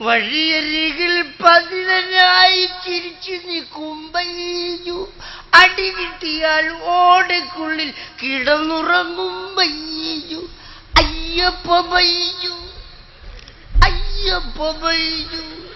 വഴിയരികിൽ പതിനായി ചിരിച്ചു നിൽക്കുമ്പയ്യു അടി കിട്ടിയാൽ ഓടക്കുള്ളിൽ കിടന്നുറങ്ങും ബയ്യു. അയ്യപ്പ ബയ്യു. അയ്യപ്പ ബയ്യു.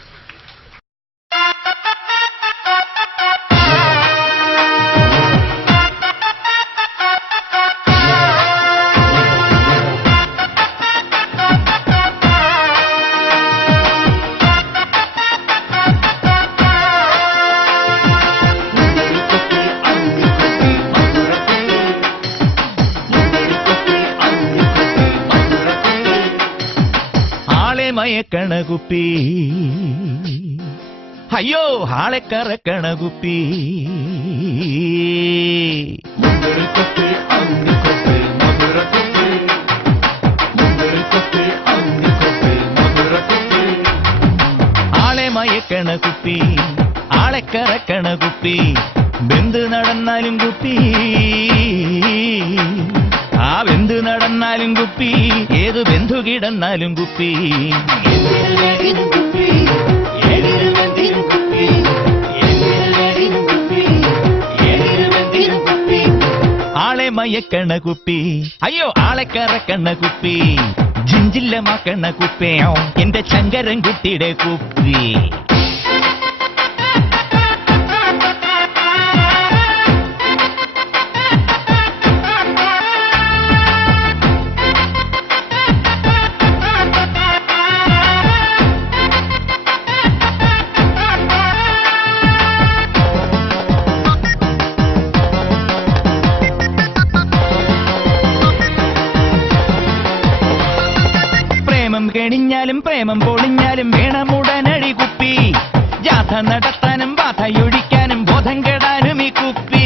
ആളെ കണകുപ്പി കുപ്പി അയ്യോ ആളെ കറ കണകുപ്പി ആളെ മയക്കണ കുപ്പി ആളെ കറക്കണ കുപ്പി ബന്ധു നടന്നാലും കുപ്പി ആ ബന്ധു നടന്നാലും കുപ്പി ഏതു ബന്ധു കിടന്നാലും കുപ്പി ആളെ മയക്കണ കുപ്പി. അയ്യോ ആളെ കറക്കണ കുപ്പി. ജിഞ്ചില്ലമാക്കണ കുപ്പിയോ എന്റെ ചങ്കരൻ കുട്ടിയുടെ കുപ്പി. ജാഥ നടത്താനും ബാധയൊഴിക്കാനും ബോധം കെടാനും ഈ കുപ്പി.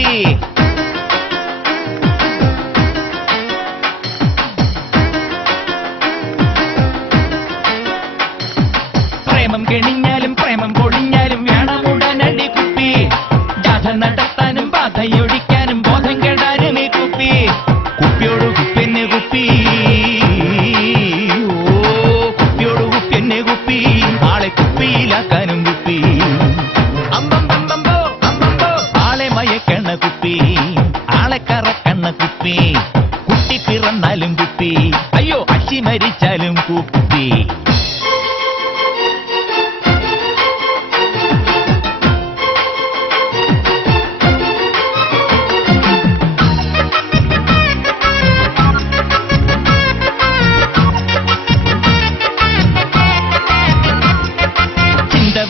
പ്രേമം കെണിഞ്ഞാലും പ്രേമം കുപ്പി. കുട്ടി പിറന്നാലും കുപ്പി. അയ്യോ അച്ചി മരിച്ചാലും കുപ്പി.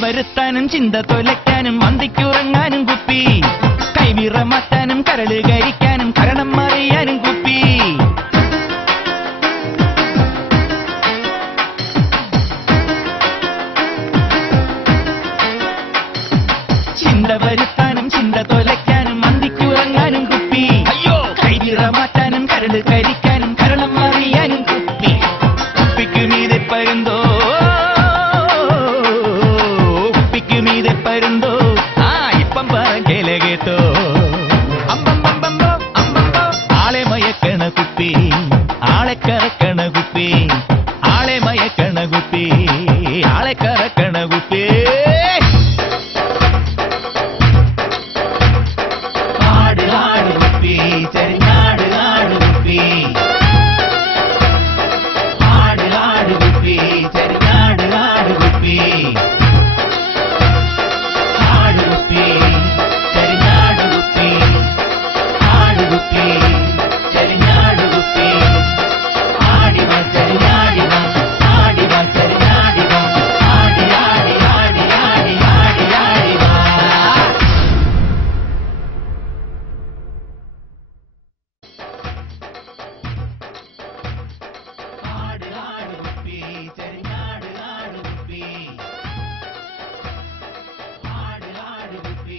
വരുത്താനും ചിന്ത തൊലയ്ക്കാനും മന്തിക്കുറങ്ങാനും കുപ്പി. കൈവിറ മാറ്റാനും കരൾ കരിക്കാനും ചിന്ത വരുത്താനും ചിന്ത തൊലയ്ക്കാനും മന്തിക്കുറങ്ങാനും കുപ്പി അയ്യോ. കൈവിറ മാറ്റാനും കരട് കരിക്കാനും കരണം അറിയാനും കുപ്പി കുപ്പിക്ക് മീതെ പരുന്തോ? കുപ്പിക്ക് മീതെ പരുന്തോ? ആ ഇപ്പം പറകേല കേട്ടോ. അമ്പം അമ്പം ആളെ മയക്കണ കുപ്പി ആളെ കറക്ക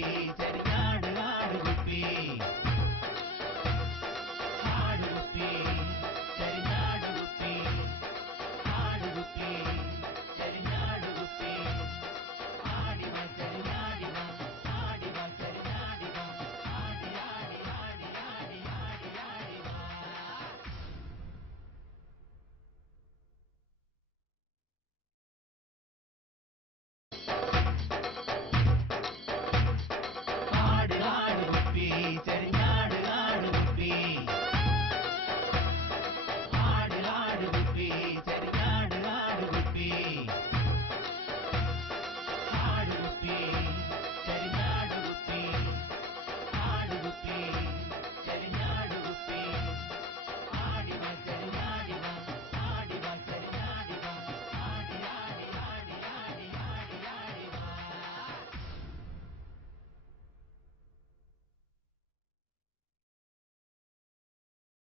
Sweet